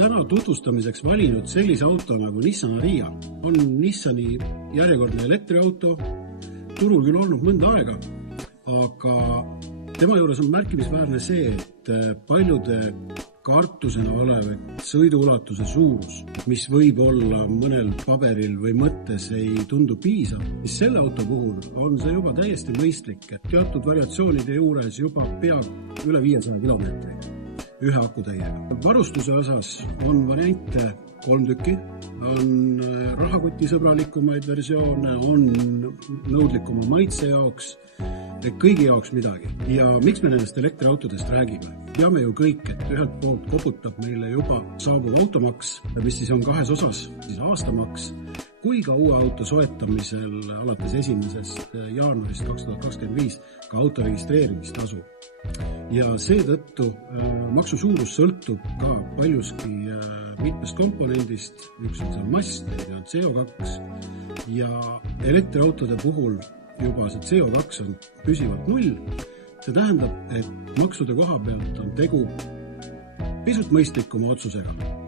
täna tutvustamiseks valinud sellise auto nagu Nissan Ariya. On Nissani järjekordne elektriauto, turul küll olnud mõnda aega, aga tema juures on märkimisväärne see, et paljude kartusena olev sõiduulatuse suurus, mis võib olla mõnel paberil või mõttes ei tundu piisav, siis selle auto puhul on see juba täiesti mõistlik, et teatud variatsioonide juures juba peab üle 500 kilomeetri ühe akutäiega. Varustuse osas on variante 3 tükki, on rahakotisõbralikumaid versioone, on nõudlikuma maitse jaoks, kõigi jaoks midagi. Ja miks me nendest elektriautodest räägime? Teame ju kõik, et ühelt poolt koputab meile juba saabuv automaks, mis siis on 2 osas, siis aastamaks, kui ka uue auto soetamisel alates 1. jaanuarist 2025 ka auto registreerimistasu. Ja seetõttu maksu suurus sõltub ka paljuski mitmest komponendist, üks on see mass, teine on CO2 ja elektriautode puhul juba see CO2 on püsivalt 0. See tähendab, et maksude koha pealt on tegu pisut mõistlikuma otsusega.